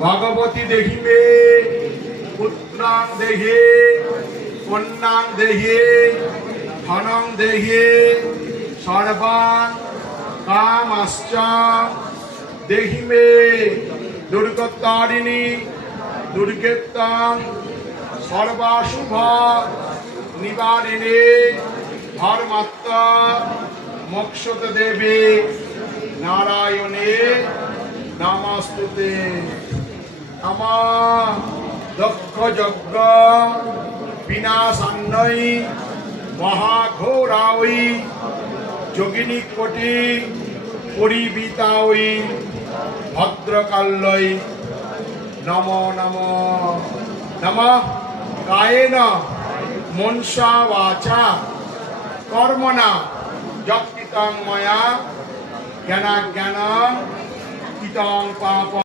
ভগবতী দেহিমে পুত্রাং দেহে কন্যাং দেহে ধনং দেহে সর্বান কামাশ্চ দেহিমে দুর্গতারিণী দুর্গেত্তাং সর্বাশুভ নিবারিণে ধর্মাত্ম মোক্ষত দেবে নারায়ণে নমস্তুতে। আমা দক্ষ যজ্ঞ বিনাশান্নৈ মহাঘোরাঐ যোগিনী কোটি পরিবিতাঐ ভদ্রকাল্যৈ নমো নমো নমঃ। কায়েন মনসা বাচা কর্মণা যৎকৃতং ময়া জ্ঞানাজ্ঞান কৃতং পাপ